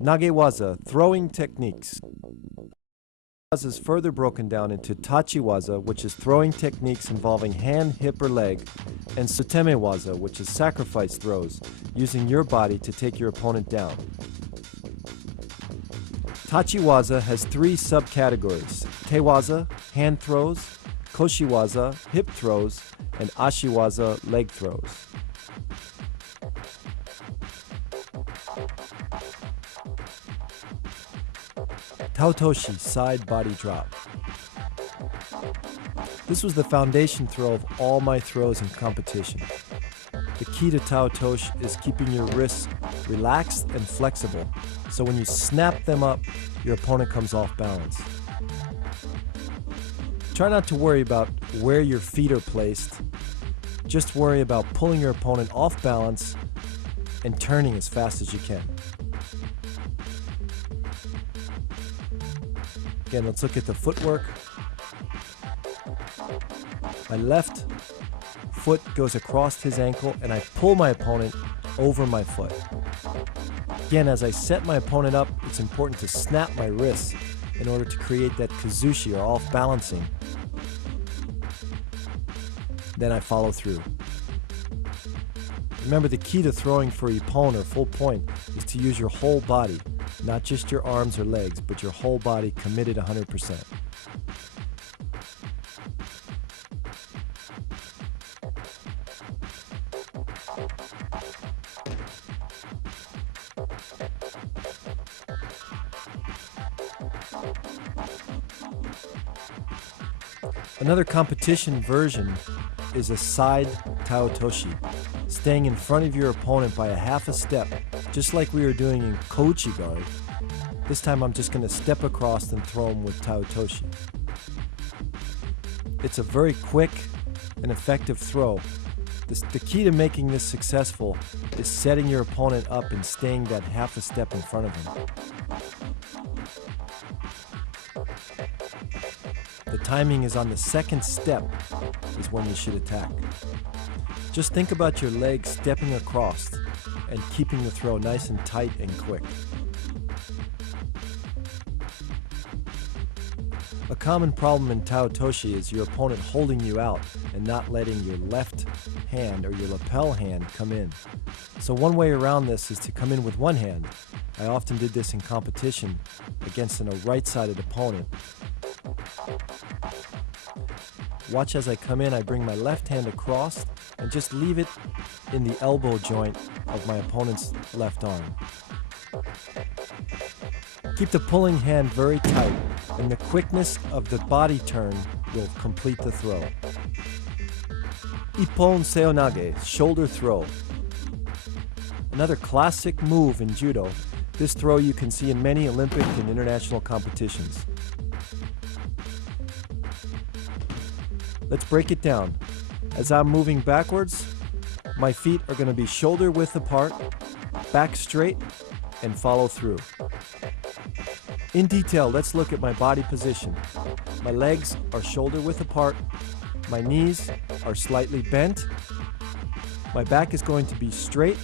Nage waza, throwing techniques. Waza is further broken down into tachi waza, which is throwing techniques involving hand, hip, or leg, and suteme waza, which is sacrifice throws, using your body to take your opponent down. Tachi waza has three subcategories: te waza, hand throws; koshi waza, hip throws; and ashi waza, leg throws. Taotoshi, side body drop. This was the foundation throw of all my throws in competition. The key to Taotoshi is keeping your wrists relaxed and flexible, so when you snap them up, your opponent comes off balance. Try not to worry about where your feet are placed. Just worry about pulling your opponent off balance and turning as fast as you can. Again, let's look at the footwork. My left foot goes across his ankle and I pull my opponent over my foot. Again, as I set my opponent up, it's important to snap my wrists in order to create that kazushi or off balancing. Then I follow through. Remember, the key to throwing for ippon or full point is to use your whole body, not just your arms or legs, but your whole body committed 100%. Another competition version is a side taotoshi, staying in front of your opponent by a half a step, just like we were doing in kouchi guard. This time I'm just going to step across and throw him with taotoshi. It's a very quick and effective throw. The key to making this successful is setting your opponent up and staying that half a step in front of him. The timing is on the second step is when you should attack. Just think about your legs stepping across and keeping the throw nice and tight and quick. A common problem in taotoshi is your opponent holding you out and not letting your left hand or your lapel hand come in. So one way around this is to come in with one hand. I often did this in competition against a right-sided opponent. Watch as I come in, I bring my left hand across and just leave it in the elbow joint of my opponent's left arm. Keep the pulling hand very tight, and the quickness of the body turn will complete the throw. Ippon seo nage, shoulder throw. Another classic move in judo. This throw you can see in many Olympic and international competitions. Let's break it down. As I'm moving backwards, my feet are going to be shoulder width apart, back straight, and follow through. In detail, let's look at my body position. My legs are shoulder width apart, my knees are slightly bent, my back is going to be straight.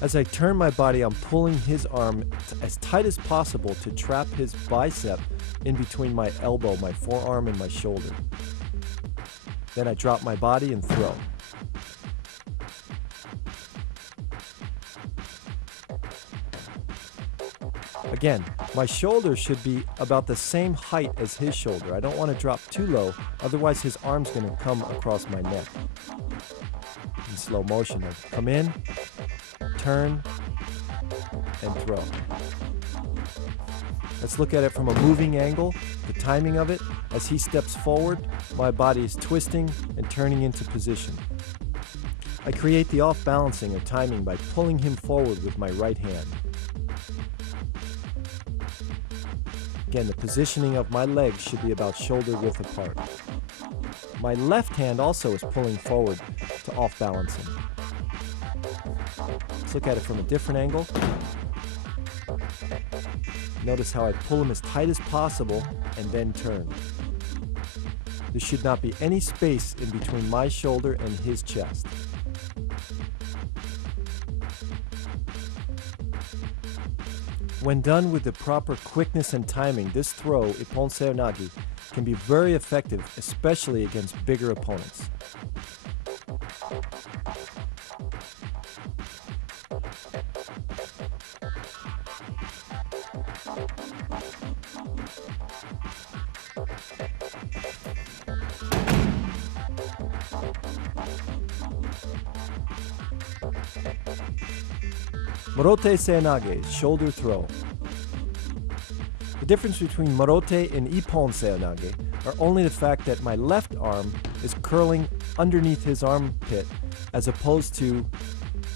As I turn my body, I'm pulling his arm as tight as possible to trap his bicep in between my elbow, my forearm, and my shoulder. Then I drop my body and throw. Again, my shoulder should be about the same height as his shoulder. I don't want to drop too low, otherwise his arm's going to come across my neck. In slow motion, I come in, turn, and throw. Let's look at it from a moving angle, the timing of it. As he steps forward, my body is twisting and turning into position. I create the off-balancing or timing by pulling him forward with my right hand. Again, the positioning of my legs should be about shoulder width apart. My left hand also is pulling forward to off-balance him. Let's look at it from a different angle. Notice how I pull him as tight as possible and then turn. There should not be any space in between my shoulder and his chest. When done with the proper quickness and timing, this throw, ippon seo nage, can be very effective, especially against bigger opponents. Morote seo nage, shoulder throw. The difference between morote and ippon seo nage are only the fact that my left arm is curling underneath his armpit as opposed to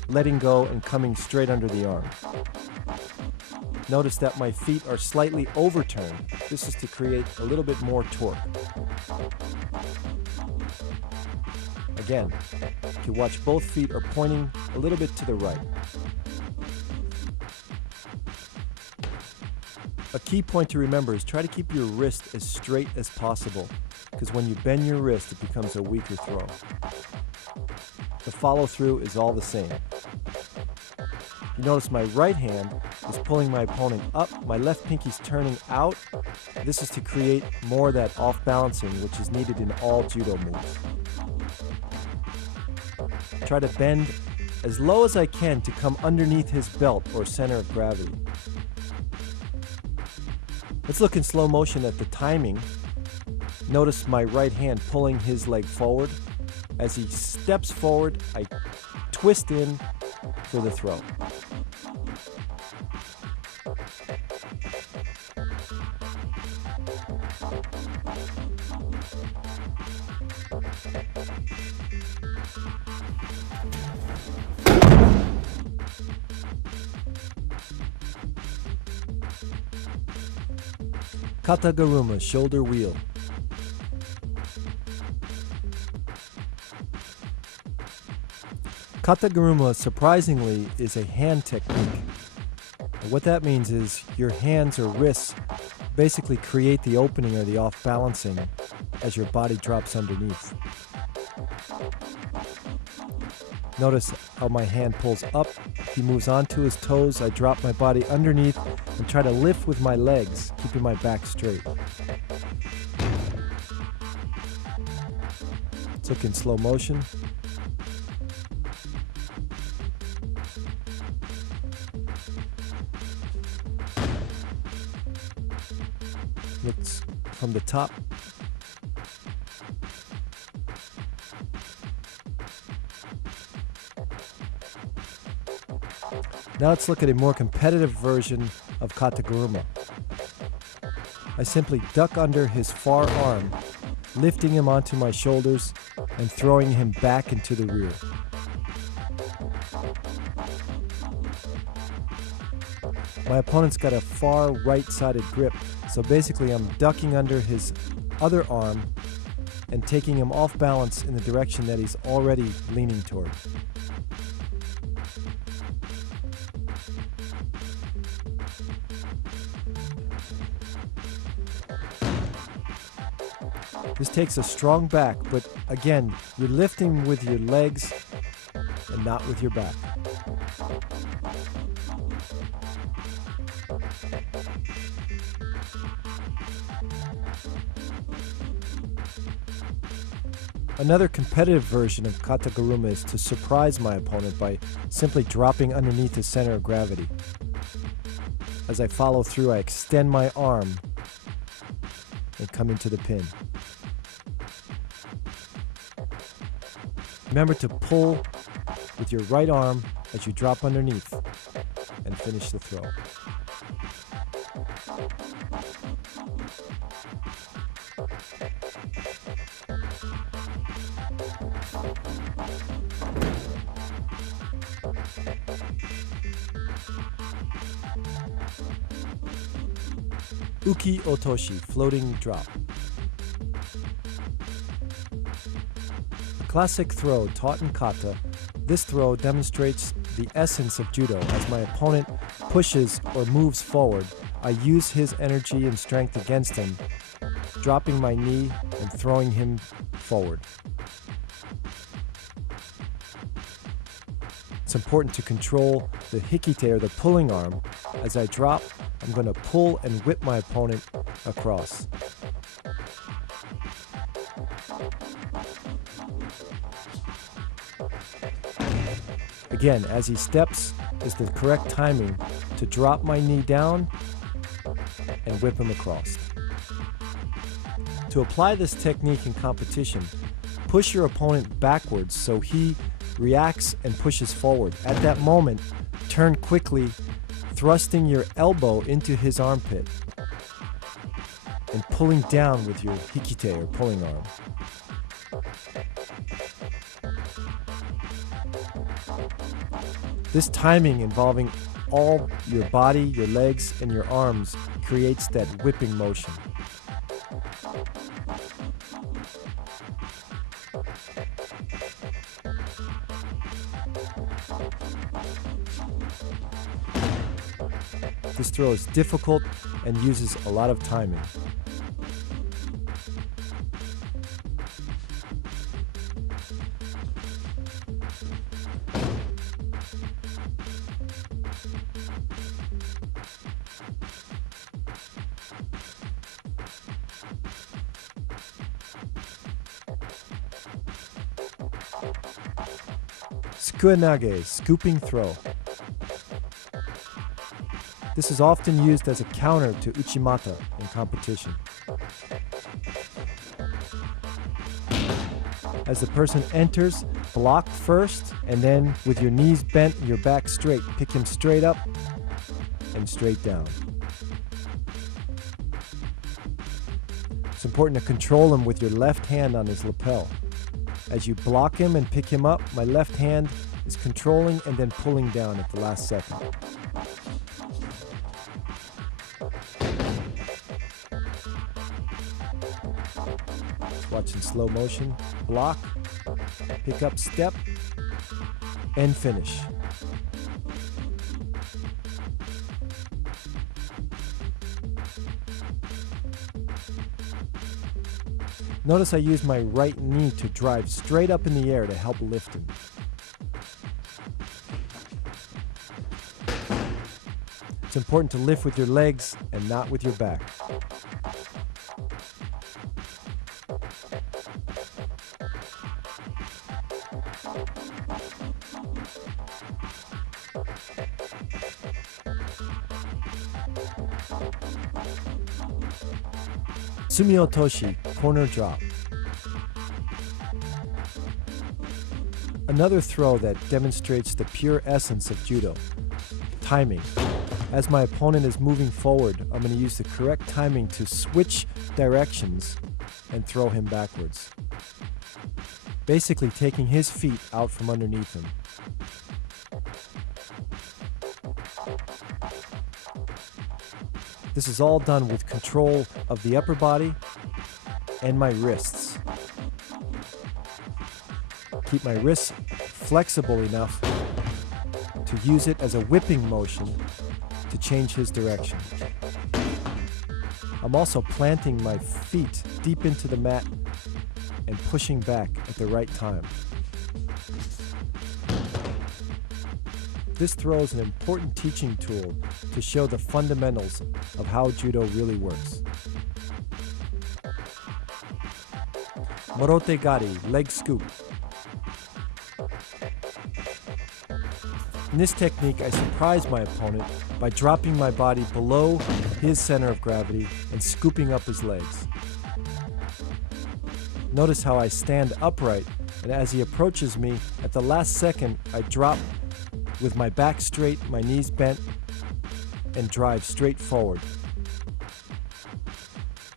letting go and coming straight under the arm. Notice that my feet are slightly overturned. This is to create a little bit more torque. Again, you watch both feet are pointing a little bit to the right. A key point to remember is try to keep your wrist as straight as possible, because when you bend your wrist, it becomes a weaker throw. The follow-through is all the same. You notice my right hand is pulling my opponent up, my left pinky's turning out. This is to create more of that off-balancing, which is needed in all judo moves. Try to bend as low as I can to come underneath his belt or center of gravity. Let's look in slow motion at the timing. Notice my right hand pulling his leg forward. As he steps forward, I twist in for the throw. Kataguruma, shoulder wheel. Kataguruma, surprisingly, is a hand technique. And what that means is your hands or wrists basically create the opening or the off-balancing as your body drops underneath. Notice how my hand pulls up, he moves onto his toes, I drop my body underneath and try to lift with my legs, keeping my back straight. Let's look in slow motion. Looks from the top. Now let's look at a more competitive version of Kataguruma. I simply duck under his far arm, lifting him onto my shoulders and throwing him back into the rear. My opponent's got a far right-sided grip, so basically I'm ducking under his other arm and taking him off balance in the direction that he's already leaning toward. This takes a strong back, but again, you're lifting with your legs and not with your back. Another competitive version of Kataguruma is to surprise my opponent by simply dropping underneath his center of gravity. As I follow through, I extend my arm and come into the pin. Remember to pull with your right arm as you drop underneath and finish the throw. Uki otoshi, floating drop. A classic throw taught in kata, this throw demonstrates the essence of judo. As my opponent pushes or moves forward, I use his energy and strength against him, dropping my knee and throwing him forward. It's important to control the hikite, or the pulling arm. As I drop, I'm going to pull and whip my opponent across. Again, as he steps, is the correct timing to drop my knee down and whip him across. To apply this technique in competition, push your opponent backwards so he reacts and pushes forward. At that moment, turn quickly, thrusting your elbow into his armpit and pulling down with your hikite, or pulling arm. This timing involving all your body, your legs, and your arms creates that whipping motion. This throw is difficult and uses a lot of timing. Nage, scooping throw. This is often used as a counter to uchimata in competition. As the person enters, block first, and then with your knees bent and your back straight, pick him straight up and straight down. It's important to control him with your left hand on his lapel. As you block him and pick him up, my left hand is controlling and then pulling down at the last second. Watch in slow motion. Block, pick up, step, and finish. Notice I use my right knee to drive straight up in the air to help lift him. It's important to lift with your legs and not with your back. Sumiotoshi, corner drop. Another throw that demonstrates the pure essence of judo. Timing. As my opponent is moving forward, I'm going to use the correct timing to switch directions and throw him backwards. Basically taking his feet out from underneath him. This is all done with control of the upper body and my wrists. Keep my wrists flexible enough to use it as a whipping motion to change his direction. I'm also planting my feet deep into the mat and pushing back at the right time. This throw is an important teaching tool to show the fundamentals of how judo really works. Morote gari, leg scoop. In this technique, I surprise my opponent by dropping my body below his center of gravity and scooping up his legs. Notice how I stand upright, and as he approaches me, at the last second, I drop with my back straight, my knees bent, and drive straight forward.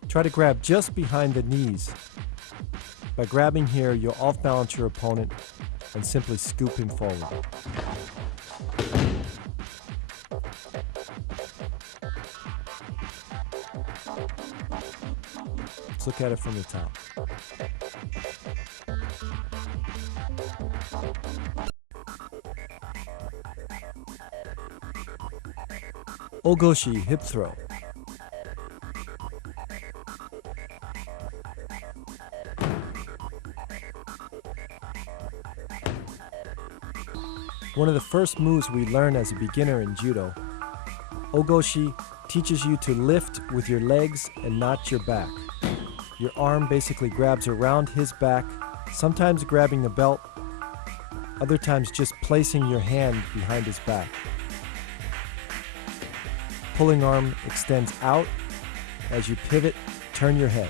Try to grab just behind the knees. By grabbing here, you'll off-balance your opponent and simply scoop him forward. Let's look at it from the top. Ogoshi, hip throw. one of the first moves we learn as a beginner in Judo. Ogoshi teaches you to lift with your legs and not your back. Your arm basically grabs around his back, sometimes grabbing the belt, other times just placing your hand behind his back. Pulling arm extends out. As you pivot, turn your head.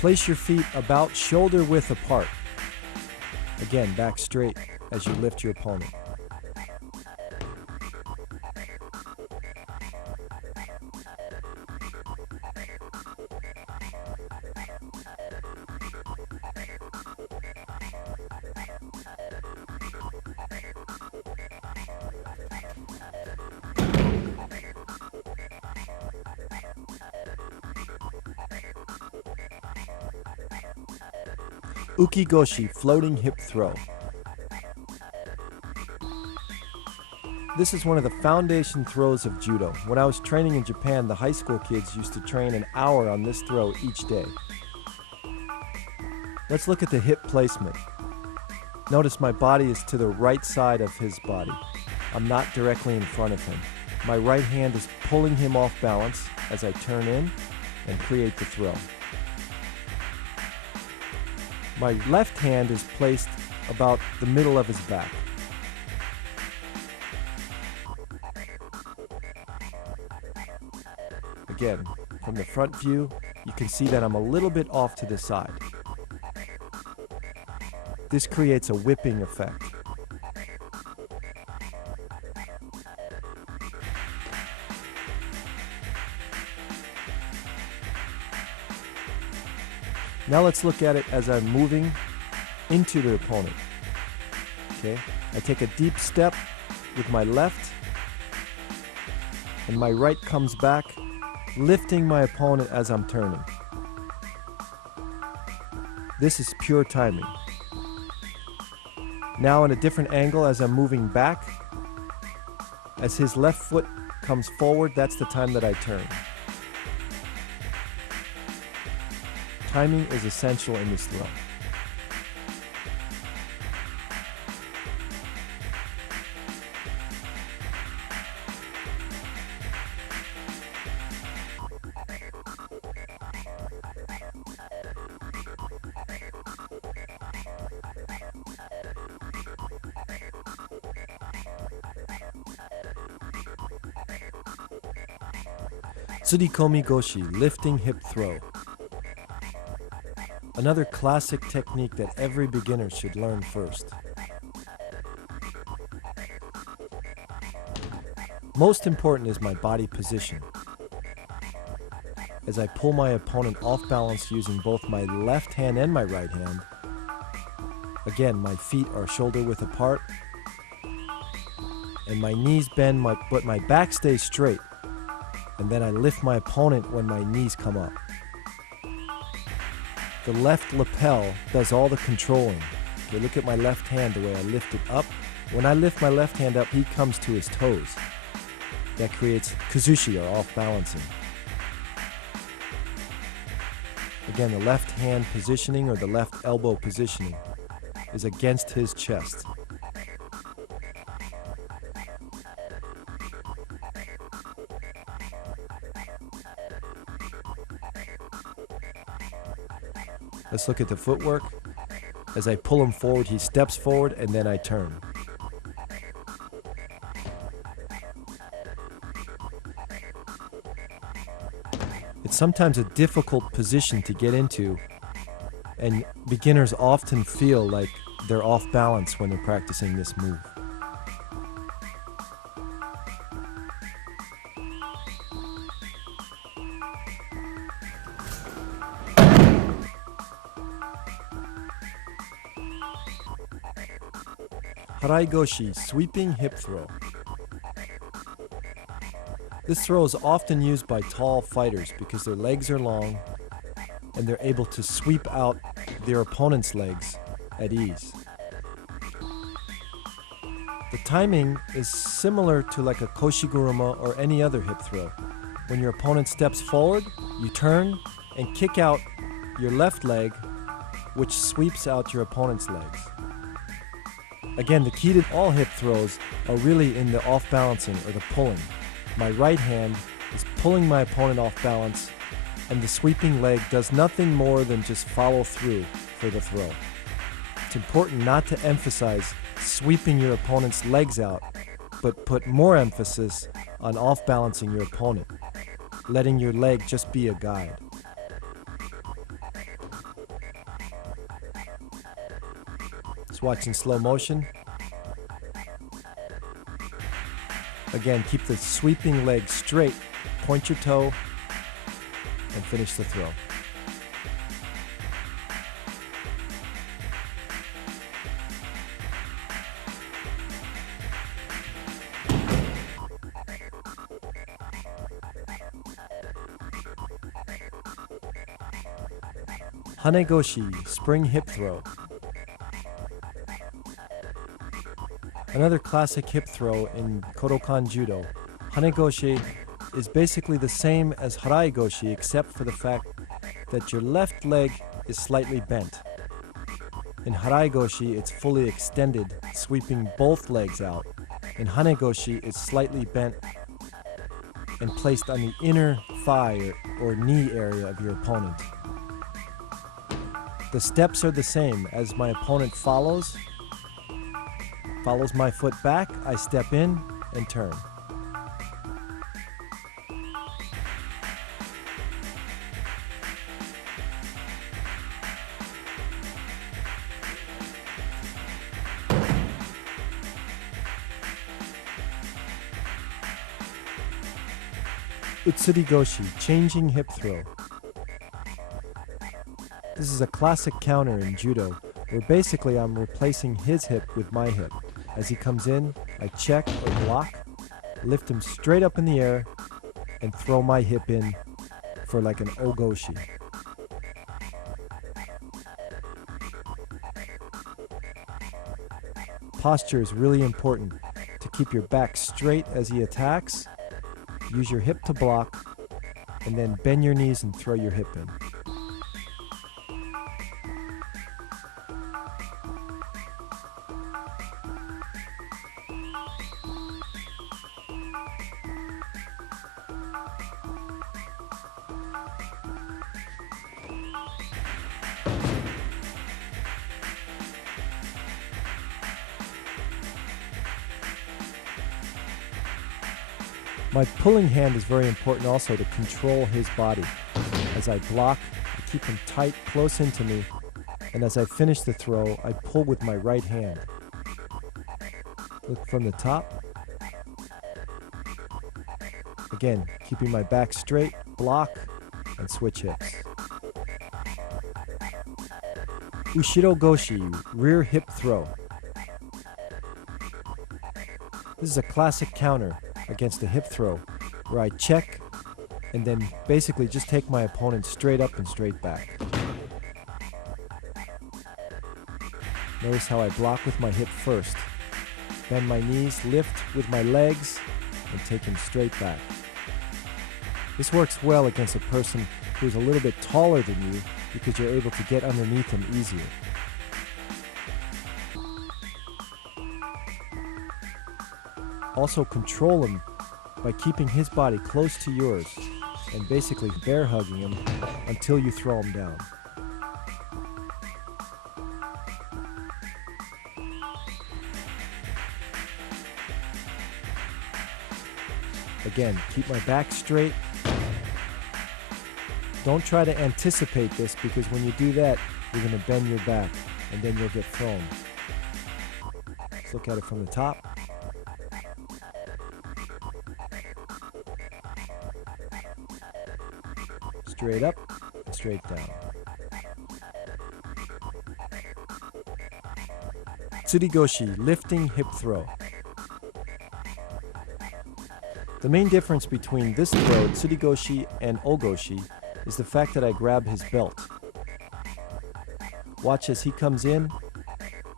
Place your feet about shoulder width apart. Again, back straight as you lift your opponent. Ukigoshi, floating hip throw. This is one of the foundation throws of Judo. When I was training in Japan, the high school kids used to train an hour on this throw each day. Let's look at the hip placement. Notice my body is to the right side of his body. I'm not directly in front of him. My right hand is pulling him off balance as I turn in and create the throw. My left hand is placed about the middle of his back. Again, from the front view, you can see that I'm a little bit off to the side. This creates a whipping effect. Now let's look at it as I'm moving into the opponent. Okay, I take a deep step with my left, and my right comes back, lifting my opponent as I'm turning. This is pure timing. Now in a different angle as I'm moving back, as his left foot comes forward, that's the time that I turn. Timing is essential in this throw. Tsurikomi goshi, lifting hip throw. Another classic technique that every beginner should learn first. Most important is my body position. As I pull my opponent off balance using both my left hand and my right hand, again, my feet are shoulder width apart, and my knees bend, but my back stays straight. And then I lift my opponent when my knees come up. The left lapel does all the controlling. Okay, look at my left hand, the way I lift it up. When I lift my left hand up, he comes to his toes. That creates kazushi, or off balancing. Again, the left hand positioning or the left elbow positioning is against his chest. Let's look at the footwork. As I pull him forward, he steps forward, and then I turn. It's sometimes a difficult position to get into, and beginners often feel like they're off balance when they're practicing this move. Haraigoshi, sweeping hip throw. This throw is often used by tall fighters because their legs are long and they're able to sweep out their opponent's legs at ease. The timing is similar to like a koshiguruma or any other hip throw. When your opponent steps forward, you turn and kick out your left leg which sweeps out your opponent's legs. Again, the key to all hip throws are really in the off-balancing or the pulling. My right hand is pulling my opponent off balance, and the sweeping leg does nothing more than just follow through for the throw. It's important not to emphasize sweeping your opponent's legs out, but put more emphasis on off-balancing your opponent, letting your leg just be a guide. Let's watch in slow motion. Again, keep the sweeping leg straight, point your toe, and finish the throw. Hanegoshi, spring hip throw. Another classic hip throw in Kodokan Judo. Hanegoshi is basically the same as haraigoshi except for the fact that your left leg is slightly bent. In haraigoshi, it's fully extended, sweeping both legs out. In hanegoshi, it's slightly bent and placed on the inner thigh or knee area of your opponent. The steps are the same. As my opponent follows my foot back, I step in and turn. Utsurigoshi, changing hip throw. This is a classic counter in Judo, where basically I'm replacing his hip with my hip. As he comes in, I check or block, lift him straight up in the air, and throw my hip in for like an ogoshi. Posture is really important. To keep your back straight as he attacks, use your hip to block, and then bend your knees and throw your hip in. My pulling hand is very important also to control his body. As I block, I keep him tight, close into me, and as I finish the throw, I pull with my right hand. Look from the top. Again, keeping my back straight, block, and switch hips. Ushiro goshi, rear hip throw. This is a classic counter against a hip throw, where I check and then basically just take my opponent straight up and straight back. Notice how I block with my hip first, bend my knees, lift with my legs, and take him straight back. This works well against a person who's a little bit taller than you because you're able to get underneath him easier. Also control him by keeping his body close to yours and basically bear hugging him until you throw him down. Again, keep my back straight. Don't try to anticipate this because when you do that, you're going to bend your back and then you'll get thrown. Let's look at it from the top. Straight up and straight down. Tsurigoshi, lifting hip throw. The main difference between this throw, tsurigoshi, and ogoshi is the fact that I grab his belt. Watch as he comes in,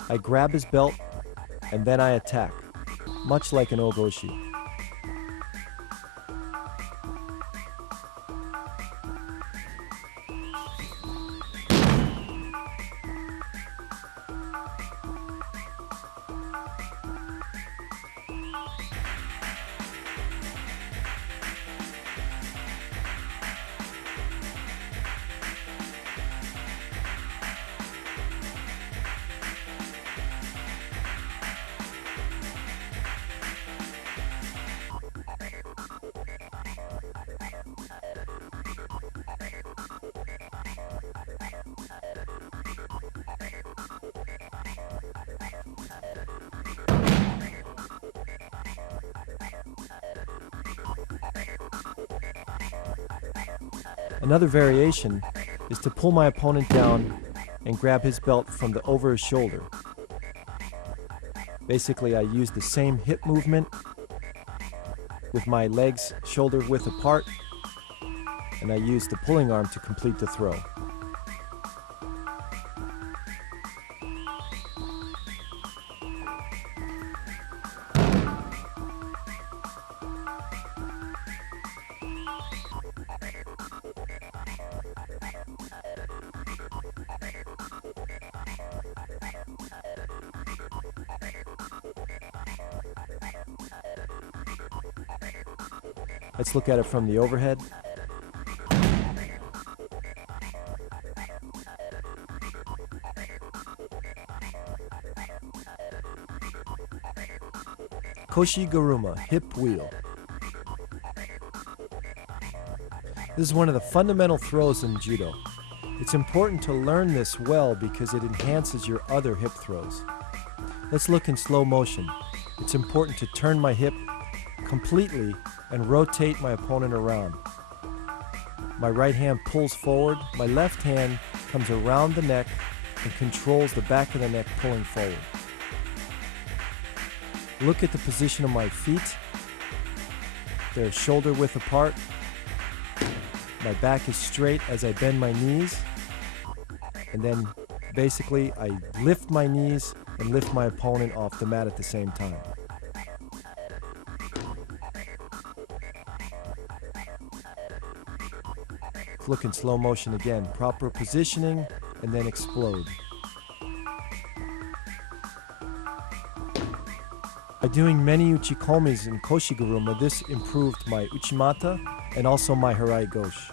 I grab his belt, and then I attack, much like an ogoshi. Another variation is to pull my opponent down and grab his belt from over his shoulder. Basically, I use the same hip movement with my legs shoulder width apart, and I use the pulling arm to complete the throw. Let's look at it from the overhead. Koshi-guruma, hip wheel. This is one of the fundamental throws in judo. It's important to learn this well because it enhances your other hip throws. Let's look in slow motion. It's important to turn my hip completely and rotate my opponent around. My right hand pulls forward, my left hand comes around the neck and controls the back of the neck pulling forward. Look at the position of my feet. They're shoulder width apart. My back is straight as I bend my knees. And then basically I lift my knees and lift my opponent off the mat at the same time. Look in slow motion again. Proper positioning and then explode. By doing many uchikomis in koshi-guruma, this improved my uchimata and also my harai goshi.